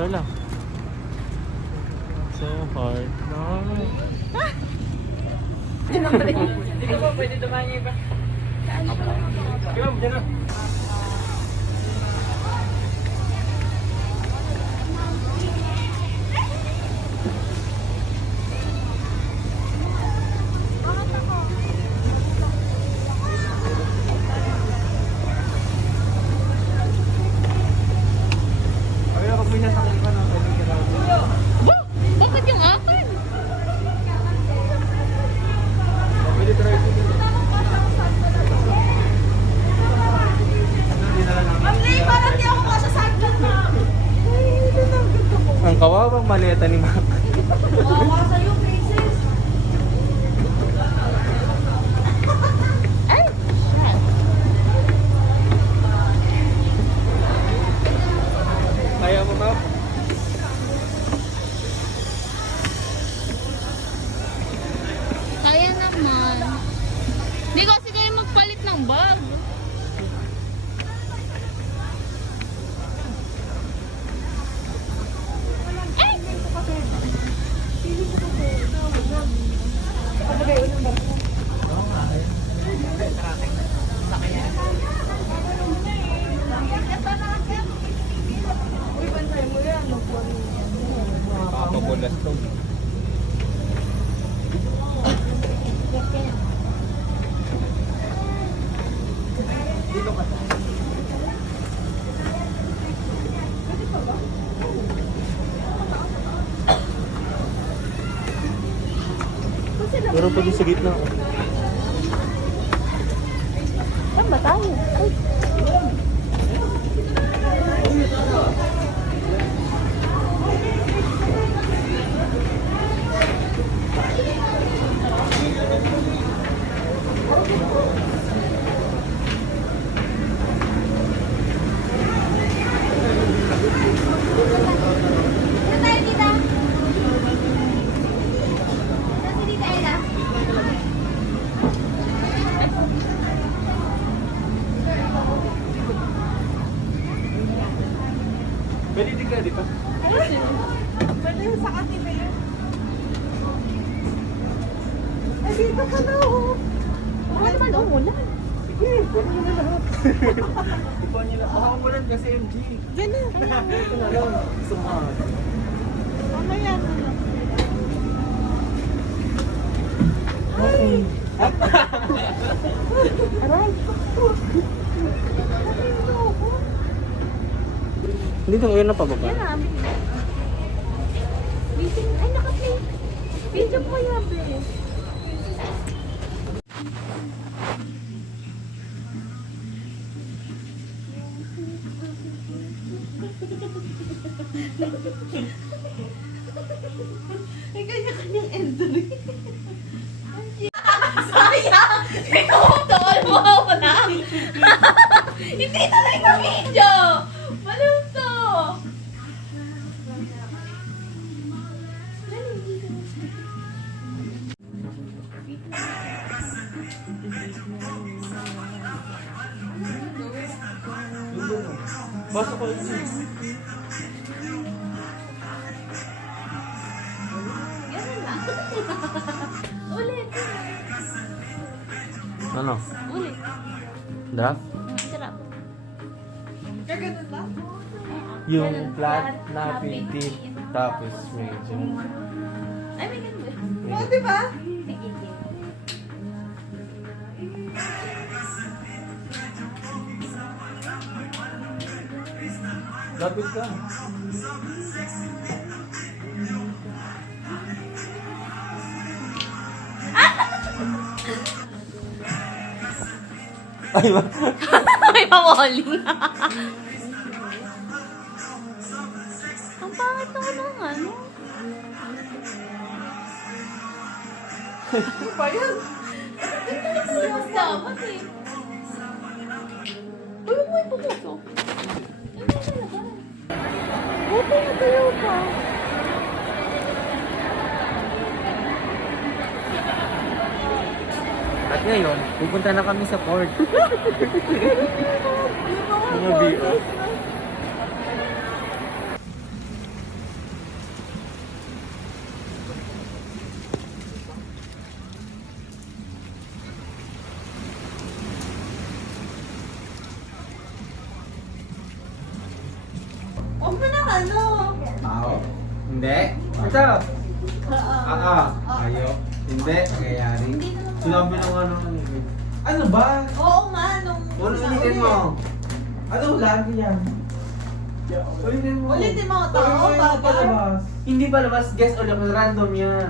Wala. So hard. No. Hindi ko pwede dumaan niya iba. Di ba, dyan na. Bakit yung akin? Ang kawawang maleta ni Ma'am. Ay! Shit. Kaya mo, Ma'am? Kaya naman. Hindi kasi kayo magpalit ng bag. Ay! Papabulas to. Pero pag sa gitna. Saan ba tayo? Ay! Pwede din ka, di ba? Pwede sa kanila yun. Ay, dito ka na oh. Baka naman umulan. Sige, pwede nyo na lahat. Ipan nyo lang. Baka umulan kasi MG. Diyan na. Ito na lang. Sumahag. Mamaya na lang. Okay. Aray! Hindi na ngayon na pababa. Yan na. Meeting. Ay, naka-play. Video mo yan, be. Ay, kanya-kanyang entry. Sayang! Pinutol mo ako na! Hindi tuloy na video! Baliw to! Basta ko ito. Ganun lang. Ulit. Ano? Ulit. Draft? Sarap. Kaganon lang. Yung flat na pitit. Tapos medyo. Ay, may ganun ba? Oo, di ba? May gigil. Lapit ka. Ay, ba? May pawalling. Ang pangit naman ng ano. Ano ba yan? Mas dapat eh. Uy, huwag mo ipupuso. Ano ba talaga? Buti na tayo pa. At ngayon, pupunta na kami sa port. Mga BO. Huwag mo na ano. Tao? Hindi. Ito. Ayok. Hindi. Nangyayari. Hindi na naman. Sinabi ng ano. Ano ba? Oo nga, nung... Ulitin mo. Ano lagi yan? Ulitin mo. Ulitin mo, tao, Ano yung bagay. palabas? Hindi palabas. Guess ulit. Random yan.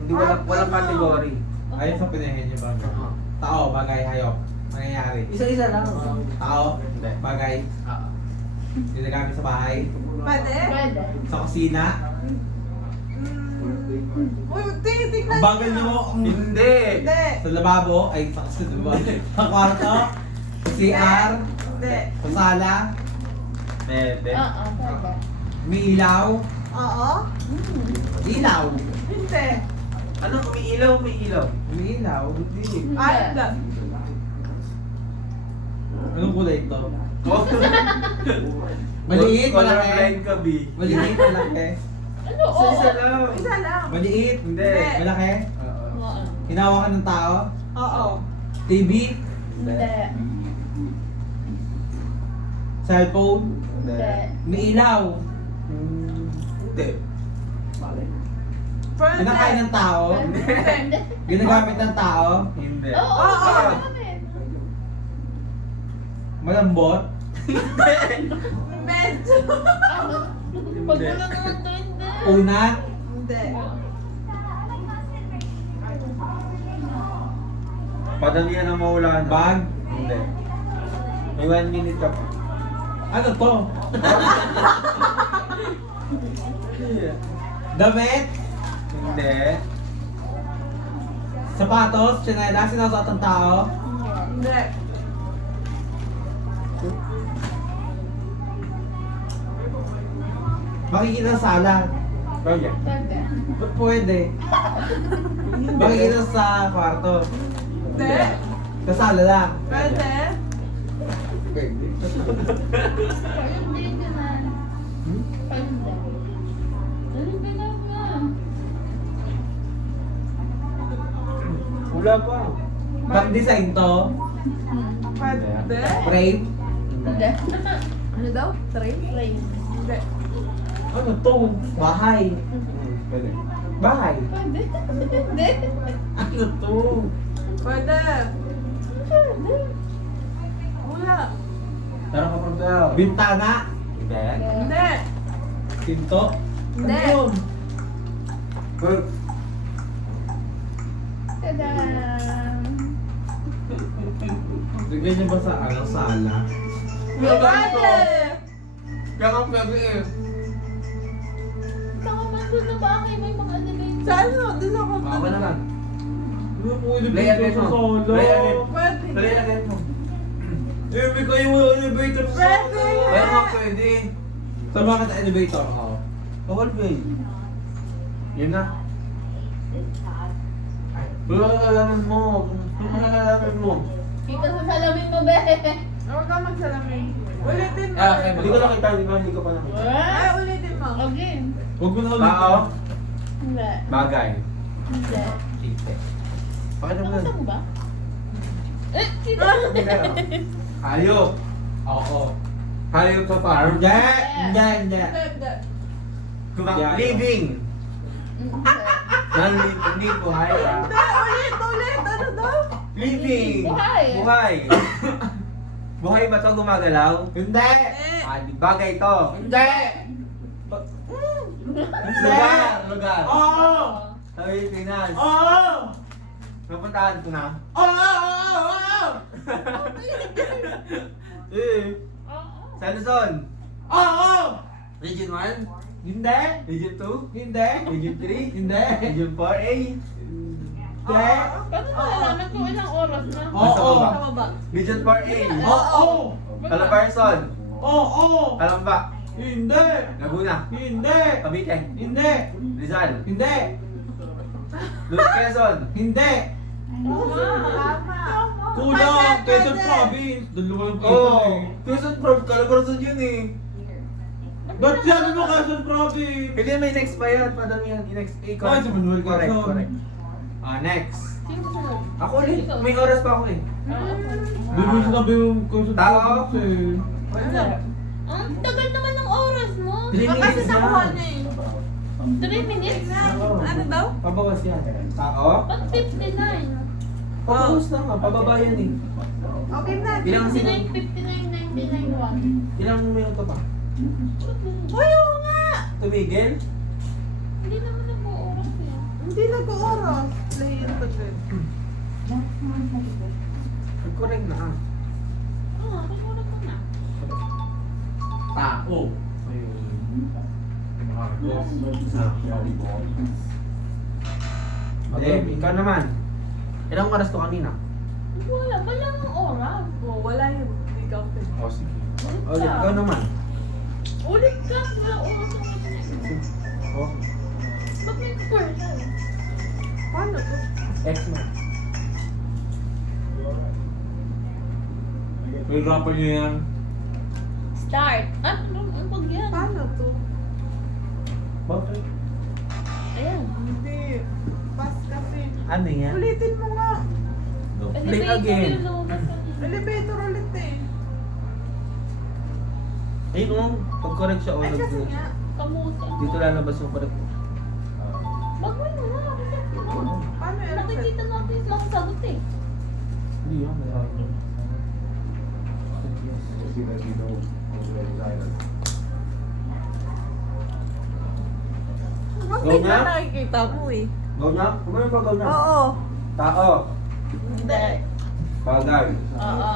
Hindi walang category. Ayun sa pinahin niyo ba? Tao, bagay, hayop. Nangyayari. Isa-isa lang. Tao, Hindi. bagay, ginagamit sa bahay, Pwede? Pwede. sa kusina. Uy, tingnan Ang bagal niyo, Hindi. Hindi. sa lababo, ay sa kusina, sa kwarto, sa CR, Hindi. sa sala, Pwede. Oo, pwede. may ilaw, Oo? ilaw, Hindi. Ano? Umiilaw? Umiilaw. may ilaw, hindi. Ay, hindi. Anong kulay ito? Oh. Maliit, Color malaki. blind ka, B. Maliit, malaki. Ano? Oo. Isa lang. Isa lang. Maliit, Hindi. malaki. Oo. Oo. Hinawakan ng tao, Oo. TV, Hindi. cellphone, Hindi. may ilaw. Hindi. Pwede. Kinakain ng tao, Hindi. ginagamit ng tao, Hindi. Oo. Oo. Bakit? malambot, Medyo. Pag wala naman to, hindi. unat, Hindi. Padamihan ang mawala na. bag. Hindi. May 1 minute ka pa. Ano to? Damit, Hindi. sapatos, tsinelas, sinasuot ng tao, Hindi. makikita sa sala. Pwede. Pwede. Ba't pwede? Makikita sa kwarto. Hindi. Sa sala lang. Pwede. Pwede. Ayun din ganun. Pwede. Ayun din ganun. Wala pa. Pang-design to, Pwede. frame, Hindi. Ano daw? Three? Frame. Hindi. ano to? Bahay. Pwede. Bahay. Pwede. Hindi. Ano to? Pwede. Pwede. Wala. Tara ka pa tayo. Bintana, Hindi. Hindi. pinto. Hindi. Ano yun? Tada! Lagyan niyo ba sa ano, sala? Pwede. Kaya ka pwede eh. Saka man doon na bahay, may mga ano din. Sa ano? Doon ako. Baka naman. Ano pwede Play dito again sa mo. sala? Play again. Pwede. Tuloy na ganyan mo. Eh, may kayo yung elevator sa Pwede. sala. Kaya nga pwede. Sama ka sa elevator ako. Bawal ba eh. Yun na. Wala ka alaman mo. Wala ka alaman mo. Kita sa salamin mo, be. Huwag ka magsalamin. Ulitin mo. Okay, hindi ko nakita. Hindi ko pa nakita. Ay, ulitin mo. Okay. Huwag mo na ulit. Tao. Hindi. Bagay. Hindi. Chite. Bakit naman? Nakita mo ba? Eh, kita. Hayop. Oo. Hayop sa farm. Hindi, hindi, hindi. Hindi, hindi. Kumang living. Hindi buhay ah. Hindi, ulit, ulit. Ano daw? Living. Buhay. Buhay. Buhay ba to gumagalaw? Hindi. Eh. Bagay to. Hindi. Lugar. Lugar. Oo. Sa Pilipinas. Oo. Napuntahan ko na. Oo. Oo. Eh. Oo. Sa Luzon. Oo. Region 1. Hindi. Region 2. Hindi. Region 3. Hindi. Region 4A. Hindi. Paano malalaman kung ilang oras na? Oo. Tama ba? Region 4A. Oo. Calabarzon. Oo. Kalamba. Hindi. Laguna. Hindi. Cavite. Hindi. Rizal. Hindi. Luz Quezon. Hindi. Tama. Kulang. Pwede, Quezon pwede. Province. Dalawa lang Oo. Quezon eh. Quezon Province. Calabarzon yun eh. Ba't sabi mo Quezon Province? Hindi, may next pa yan. Padamihan. Next. Eh, Ay, si Manuel correct, Quezon. correct. Next. Sino sunod? Ako ulit. May oras pa ako eh. Di mo sinabi yung Quezon Tao? Province eh. Ano? Ang tagal naman ng oras mo. Kasi nakuha niya eh. 3 minutes? Ano daw? Pabawas yan. Tao? Ba't 59? Pabawas na nga. Pababa yan eh. Okay na. Ilang 59, 59, 99, 1. Ilang minuto pa? Uy, oo nga! Tumigil? Hindi naman nag-oras eh. Hindi nag-oras. Play it again. Nag-correct na ah. Oo, nag-oras ko na. Tao. Deb, ikaw naman. Ilang oras to kanina? Wala ang oras. Oh, wala yun. Hindi ka open. Oh, sige. Ulit Ulit, ka. ikaw naman. Ulit ka. Wala oras ang oras. Oh, Ba't may person? Paano to? X mo. Hirapan niyo yan. Start. Ano pag yan? Paano to? Bakit? Ayan. Hindi. Pass kasi. Ano yan? Ulitin mo nga. Play again. Yung lumabas kanina. Elevator ulit eh. Ayun oh, pag-correct siya Ay, ulit. kasi nga. Kamuti. Dito lalabas yung correct. Bagay mo na. Paano yun? Nakikita natin lang sagot eh. Hindi yan. Bakit Go na na? nakikita mo eh? Go na? Kumano ba go na? Oo. Tao. Hindi. Bagay. Oo.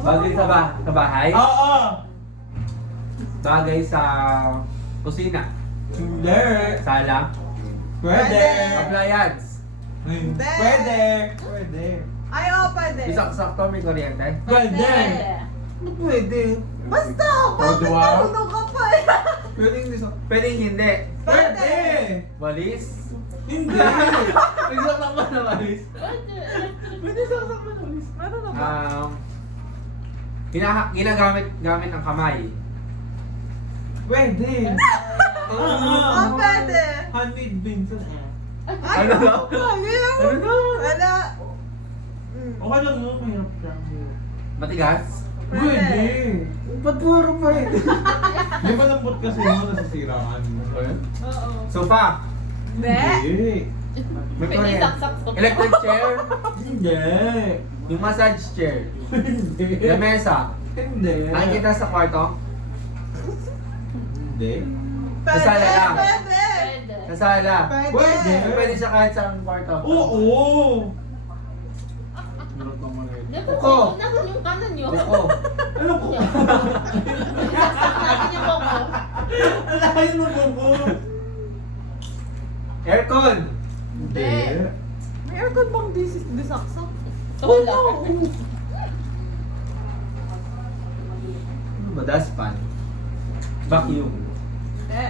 Bagay sa bahay? Oo! Bagay sa kusina. Hindi! Sala. Pwede! Appliance. Hindi! Pwede! Pwede! Ay, oo, pwede. Isang-sakto may kuryente. Pwede! Ano pwede? Basta, bakit diba? marunong ka pa eh? Pwede hindi. Pwede hindi. Pwede! Walis? Hindi! Nagsaksak ba na walis? Pwede. Pwede saksak ba na walis? Marunong ka? Ginagamit ang kamay. Pwede! Ah, pwede. Handmade Vincent eh. Ay, Ano daw? Ayaw. Ano daw? Wala. Okay lang yun, mahirap siya. Matigas? Pwede! Ba't puro pa eh? Di ba lambot kasi mo nasisiraan mo? Oo. Sofa. Hindi. Hindi! May Pwede kuryente. isaksak ko. Electric chair. Hindi! Yung massage chair. Hindi! Lamesa. Hindi! Nakikita sa kwarto. Hindi! Pwede. Sala lang. Pwede. Pwede. Sa sala. Pwede. Pwede siya kahit sa kwarto. Oo! Hirap naman eh. Di ba Uko. nasan yung kanan yun? Buko. Ano ko? Isaksak natin yung koko. Alahin mo ko! Aircon. Hindi. May aircon bang disaksak? Wala. Ano ba? Dustpan. Vacuum. Hindi.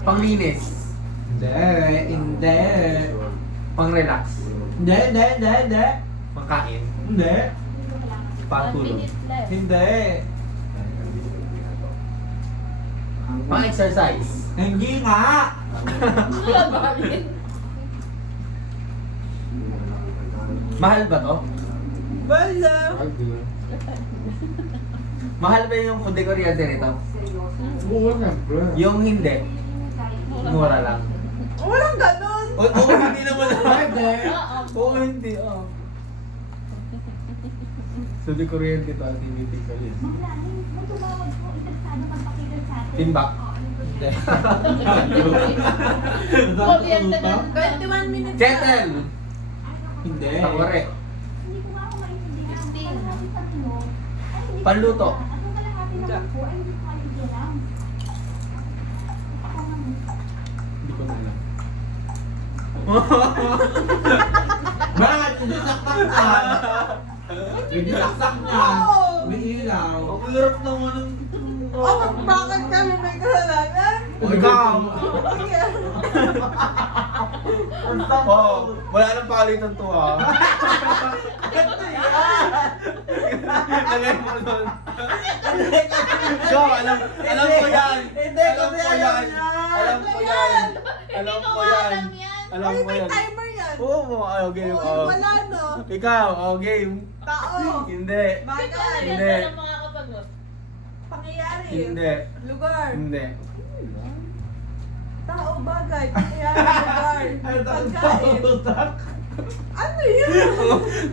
Panglinis. Hindi! Hindi! Pang-relax. Hindi! Hindi! Hindi! Hindi! Pangkain. Hindi! 1 Pantulog. minute left. Hindi! Pang-exercise. Hindi nga! Wala ba rin? Mahal ba to? Wala. Mahal ba yung food kuryente nito? Oo, siyempre. Yung hindi. Mura lang. Walang ganun. Oo, hindi naman. Pwede! Oo. Oo, hindi. Oo. Food kuryente to, activity ko yun. Timbak. Hindi. Kuryente na. 21 minutes. Kettle. Hindi. Takore. 16. Panluto. Hindi ko na alam. Bakit? Hindi saksak Hindi saksak yan. May ilaw. Ang hirap naman ng... Oh, bakit kami may kasalanan? Ikaw! Sige. Oh, wala nang palitan to ah. Alam mo nun. So, alam ko yan. Hindi, Alam ko yan. Alam ko yan. Alam ko yan. Alam Ay, ko may yan. timer yan. Oo, game. Oo, wala no. Ikaw, game. Tao. Hindi. Bagay. Hindi. Ganda ng mga kapag Pangyayari. Hindi. Lugar. Hindi. Tao, bagay. Pangyayari, lugar. Pagkain. Ano yun?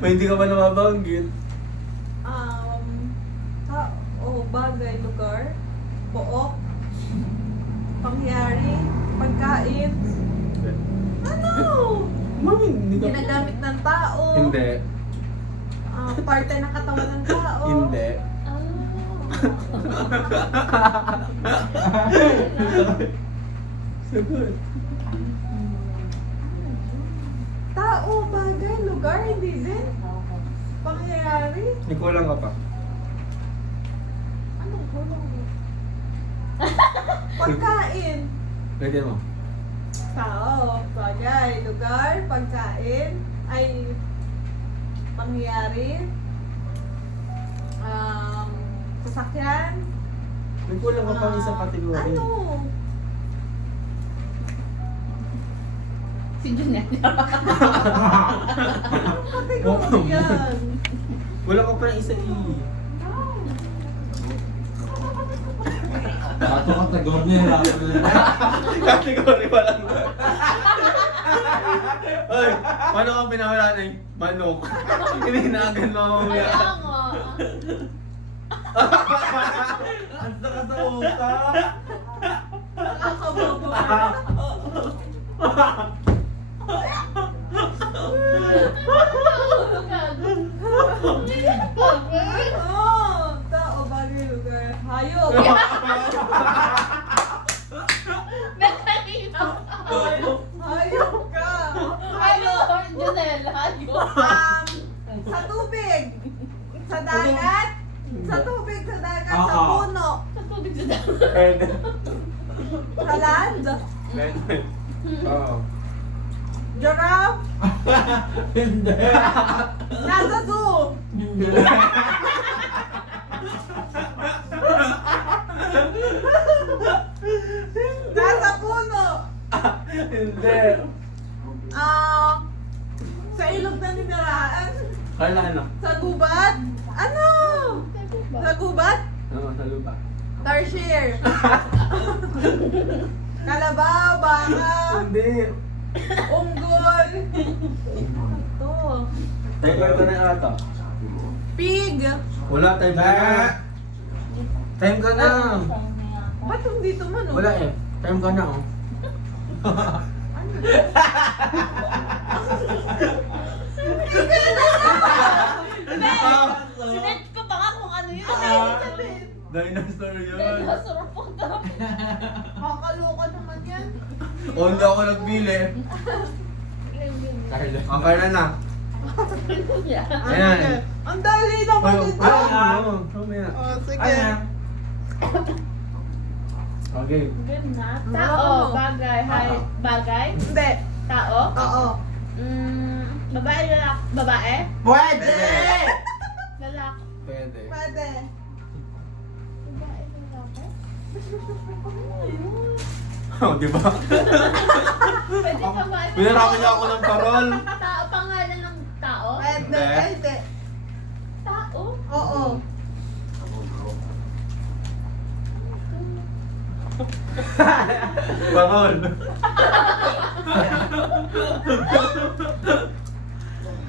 May hindi ka ba nababanggit? Tao, bagay, lugar. Pook. Pangyayari. Pagkain. Ano? Mami, hindi ka. Ginagamit ng tao. Hindi. Parte ng katawan ng tao. Hindi. Sagot. Tao, bagay, lugar, hindi din. Pangyayari. May kulang ka pa. Anong kulang mo? Pagkain. Pwede mo. Tao, bagay, lugar, pagkain, ay pangyayari. Sasakyan. May kulang ka pa isang kategory. Ano? Si Junet. Kategory yan. Kulang ka pa ng isa Ato kategor niya. Kategory pa lang. Ay, paano ka pinawala na yung manok? Hinahinagan mo mamaya. Kaya nga. Ang saka sa utak. Nakakabobo. Tao, bagay, lugar. Hayop. Hayop ka. Ayo, Junel, ayo. Sa tubig. Sa dagat. Sa tubig, sa dagat. Sa Oo. puno. Sa tubig sa dagat. Pwede. Sa land. Pwede. Oo. Giraffe. Hindi. Nasa zoo. Nasa puno. Hindi. Sa ilog na niniraan. Kala ano? Sa gubat. Ano? Sa gubat? Oo, sa lupa. Tarsier. Kalabaw, baka, Hindi. unggol. Ito. Timer ka na ata. Pig. Wala, time ka na. Time ka na. Ba't yung dito mo, no? Wala eh. Time ka na oh. Sinet ko pa nga kung ano yun. Dinosaur yun. Dinosaur po daw. Kakaloka naman yan. O, hindi ako nagbili. Ang kaya na. Ayan. Ang dali naman ito. Mamaya. Oh, sige. Ayan. Okay. Good na. Tao, bagay, bagay. Hindi. Tao. Oo. Babae, lalaki. Babae? Pwede! Lalaki. Pwede. Pwede. Babae, lalaki? Oh, di ba? Pwede babae. Pinaramin niya ako ng parol. Tao, pangalan ng tao? Pwede. Hindi. Hindi. Tao? Oo. Parol.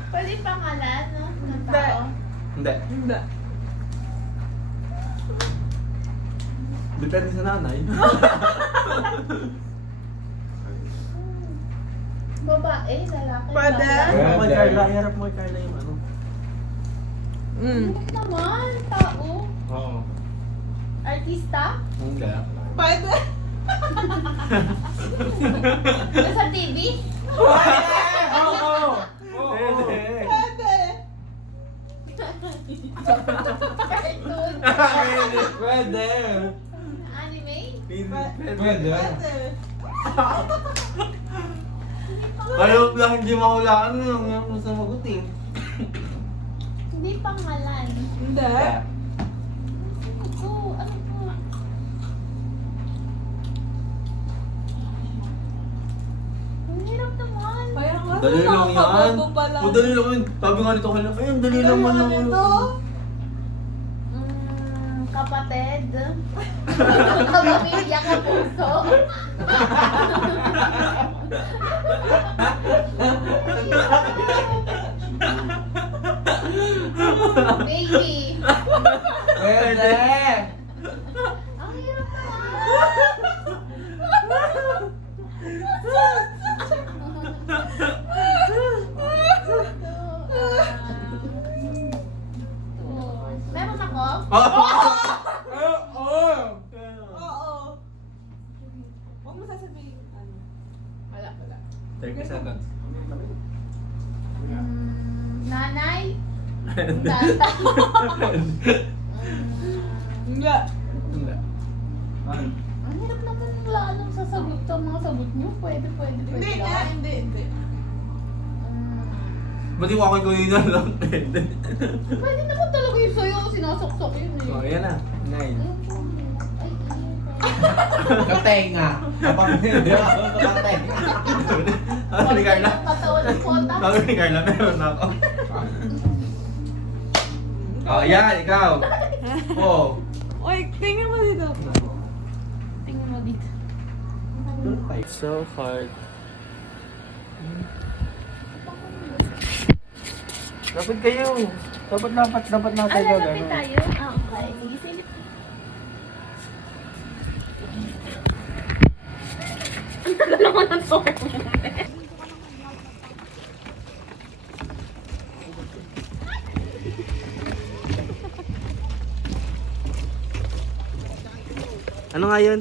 Pwede pangalan, no? Ng tao? Hindi. Hindi. Depende sa nanay. Babae, lalaki. Pwede. babae. Harap mo kay Carla. Harap mo kay Carla yung ano. Hindi naman, tao. Oo. Artista? Hindi. Pwede. Nasa TV? Oo! Pwede. Pwede. Cartoon? Pwede! Anime? Pwede. Pwede. Ayaw lang hindi mahulaan yung sa maguting. Hindi pangalan. Hindi. Ano to? Ano to? Ang hirap naman. Kaya nga Dali lang yan. Nakakabobo pala. O, dali lang yun. Sabi nga nito kanina, ayun, dali lang man lang. Ito. Kapatid. Kapamilya, kapuso. Baby. Pwede. Ang hirap Meron ako? Oo. Huwag mo sasabihin. Ano? Wala. 30 seconds. Nanay? Hindi. Hindi. Ang hirap naman wala anong sasagot to. Mga sagot nyo. Pwede. Hindi nga, hindi. Ba't yung akin ko yun na lang? Pwede. Pwede naman talaga yung sa'yo. Sinasaksak yun eh. O, yan na. 9. Ay, Katenga. Kapamilya. Katenga. Ano ni Carla? Katawan ng kota. Sabi ni Carla, meron na ako. Oh, yan, ikaw. Oh. Oy, tingnan mo dito. Tingnan mo dito. So hard. Dapat kayo. Dapat natin Ay, gagano. lalapit tayo? Ah, okay. Sige, silip. Ang tagal naman ng song. Ano nga yun?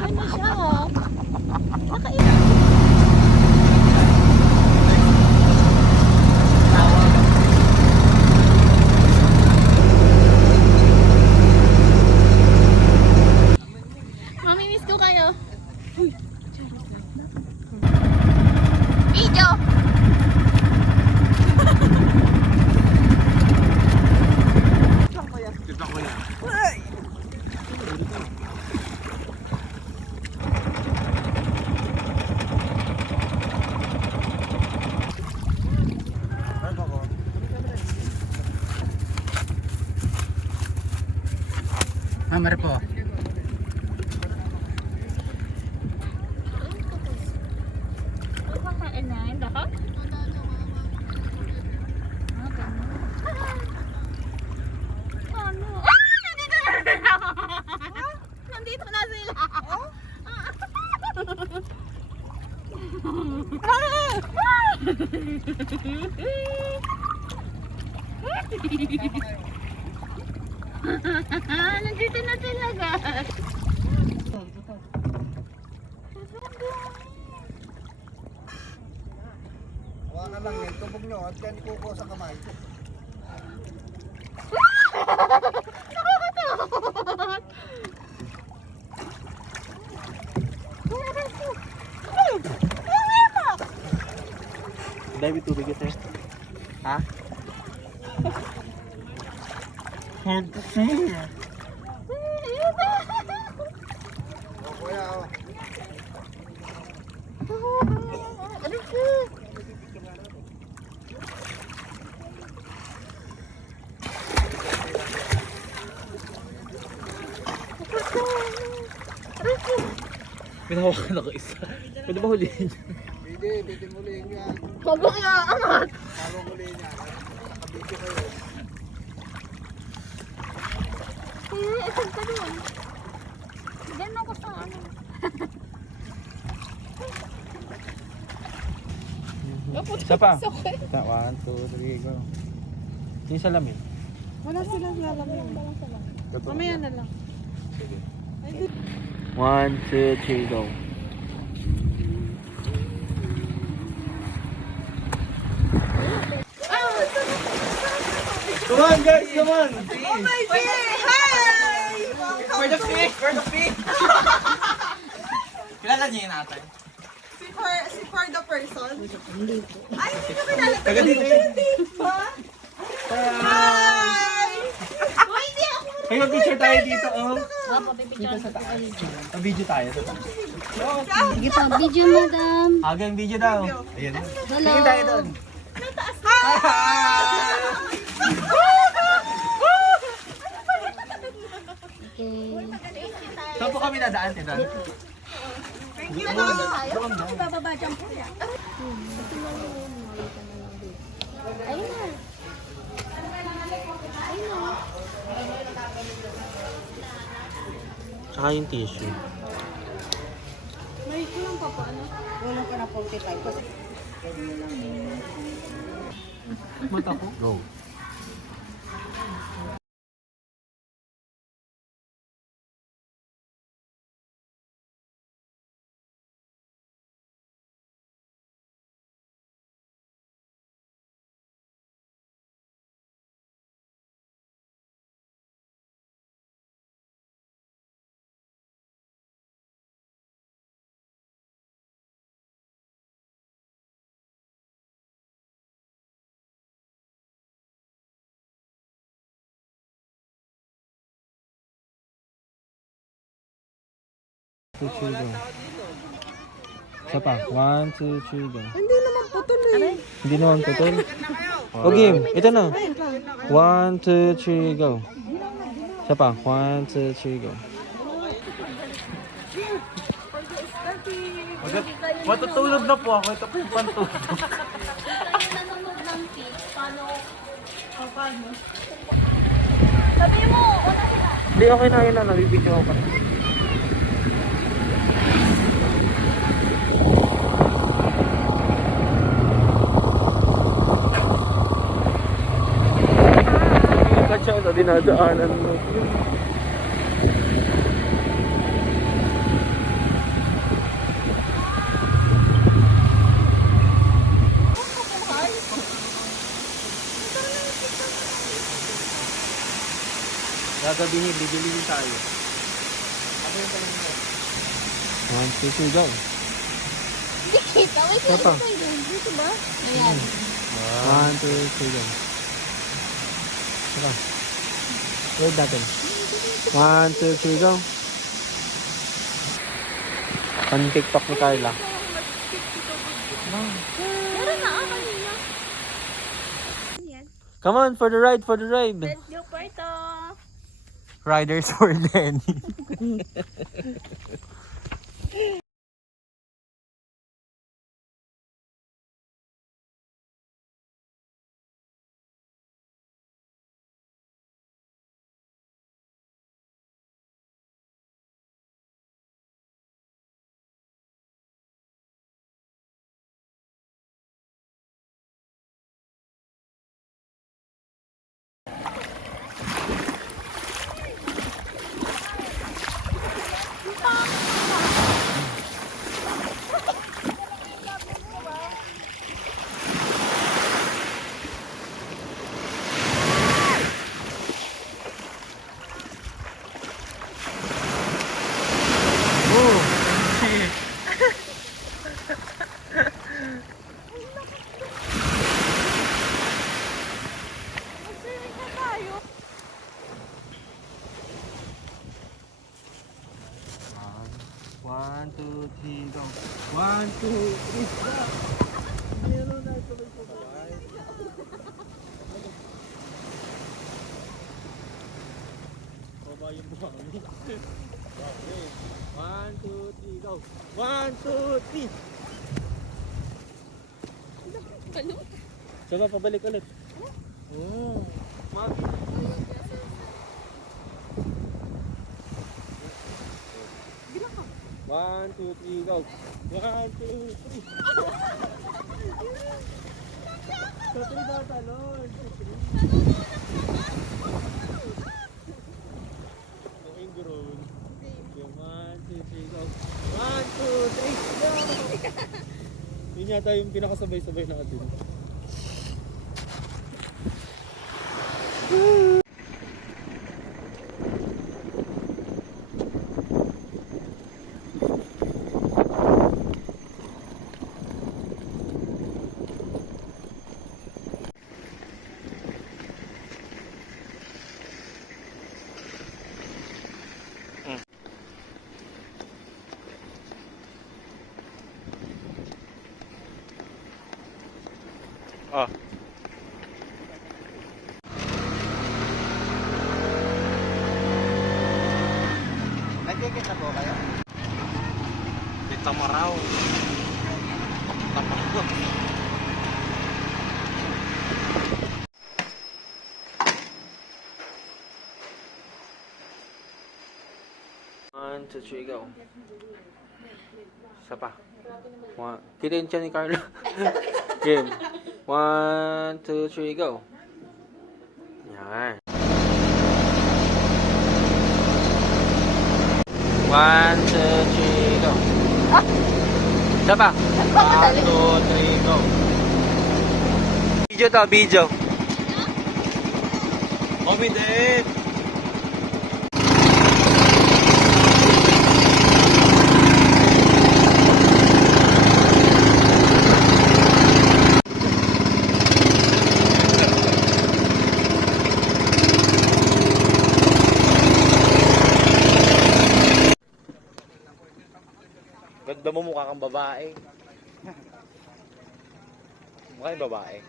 Ano siya, oh? Mamimiss ko kayo. Video! Hammer po. Kakain na, hindi ka? Ano? Nandito na sila! Nandito na sila! Nandito na sila, guys! Hawakan lang yan, tubog nyo at yan ikuko sa kamay. Dami tubig ito. Ha? Hard to say. O kuya, o. Pinahawakan ako isa. Pwede ba hulihin niya? Pwede mulihin yan. Habang iaangat! Habang mulihin yan. Nakabidyo kayo. Isang ka doon. Diyan ako sa ano. Isa pa. Isa, 1, 2, 3, go. Yung salamin. Wala silang lalamin. Mamaya na lang. 1, 2, 3, go. Come on guys, come on! Oh my God! Hi! Where the fish? Where the fish? Kilala niyo yung natin? Si for the person? Ay, hindi ko kilala. Taga dito yun. Ba? Hi! Oh, hindi ako Ay, mag-picture tayo dito, oh. Opo, pipicturean ko po kayo. Video tayo sa taas. Sige po, video madam. Agang video daw. Ayan. Hello. Tingin tayo doon. Okay. Saan po kami nadaan, Tita? Ayun na. Tsaka yung tissue. Kulang ka na 45 kasi Mata ko? Go. Two, three, go. Isa pa. 1, 2, 3, go. hindi naman putol eh. Hindi naman putol. Okay, ito na. 1, 2, 3, go. Isa pa. 1, 2, 3, go. Matutulog na po ako. Ito po yung pantulog. Nanonood ng pitch, paano? Sabi mo, una sila. Hindi, okay na yun na. Nabibidyo ako pa. Siya sa dinadaanan mo. Gagabihin, bibilihin tayo. Ano yung tanong mo? 1, 2, 3, go. Hindi kita. Wait, Isa pa. dito ba? Ayan. 1, 2, 3, go. Tara. Wait natin. 1, 2, 3, go. Pan-TikTok ni Carla. Meron na ako kanina. Come on, for the ride, for the ride. Let's go, Puerto. Riders for Lenny. One, two, three, go. 1, 2, 3, go. Meron na ito may pagkaway. Baba yung buhangin. Okay. 1, 2, 3, go. 1, 2, 3. Saba, pabalik ulit. Oh, mami. One, two, three, go. 1, 2, 3. Sa 3 ba talon? Sa 3. Ang grown. 1, 2, 3, go. 1, 2, 3, go! Yun yata yung pinakasabay-sabay natin. Oh. Nagkikita po kayo? Di tamaraw. Tamaraw. One, two, three, go. Isa pa. Kita yung tiyan ni Carla. Game. 1, 2, 3, go. Yan. 1, 2, 3, go. Isa pa. 1, 2, 3, go. Video to, video. Comedy. Ganda mo, mukha kang babae. Mukha yung babae.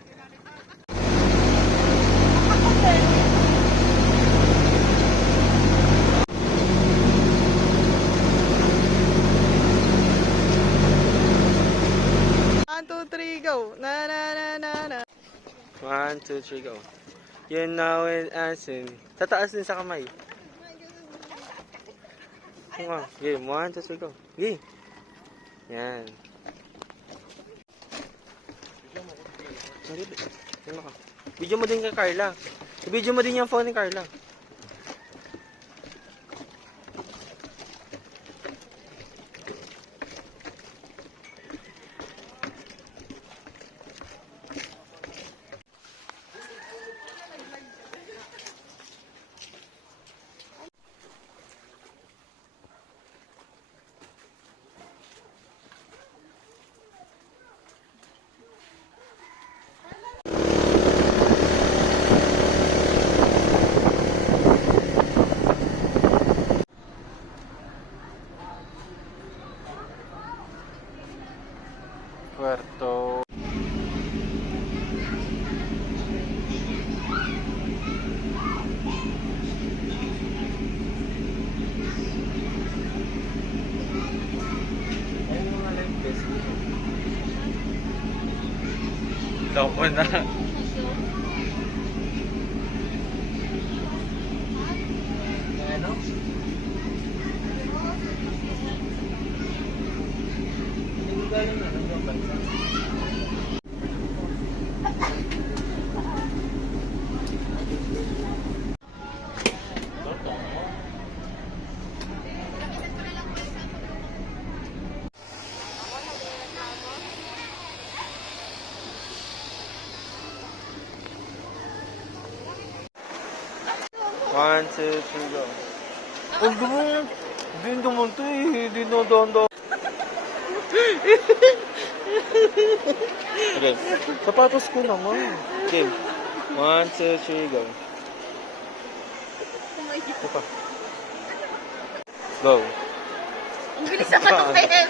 One, two, three, go. Na na na na na. 1, 2, 3, go. You know it as in. Tataas din sa kamay. Game. 1, 2, 3, go. Game. Yan. Ano ka? Video mo din kay Carla. Video mo din yung phone ni Carla. Puerto. Ayun mga live best. Loko na. Ano? Hindi ko alam na nandang bansa. One, two, three, go. Oh, gano'n. Hindi naman ito eh. Hindi na dondo. Okay. Sapatos ko naman. Okay. 1, 2, 3, go. Ito pa. Go. Ang bilis naman ng kaya.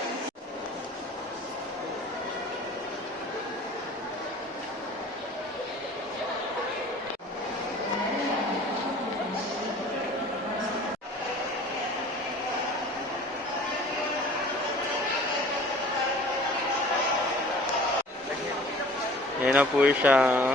Yan na po siya.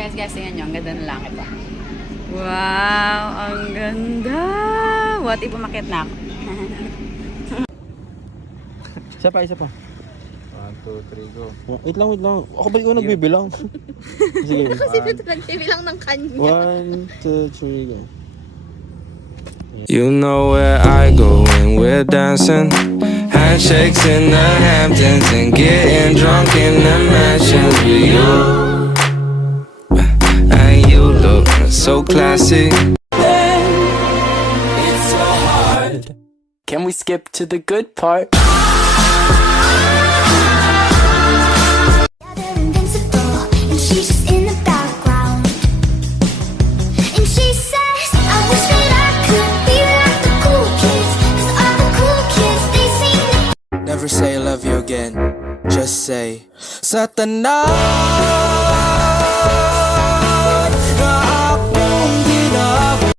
Guys, tingnan nyo. Ang ganda ng langit ba? Wow! Ang ganda! What if umakit na ako? Isa pa. 1, 2, 3, go. Wait lang. Ako ba ikaw nagbibilang? Sige. Kasi dito nagbibilang ng kanya. 1, 2, 3, go. You know where I go when we're dancing. Handshakes in the Hamptons and getting drunk in the mansions with you. And you look so classic. we skip to the good part. They're invincible, and she's just in the background. And she says, I wish that I could be like the cool kids, 'cause all the cool kids, they seem to Never say I love you again. Just say Satanas.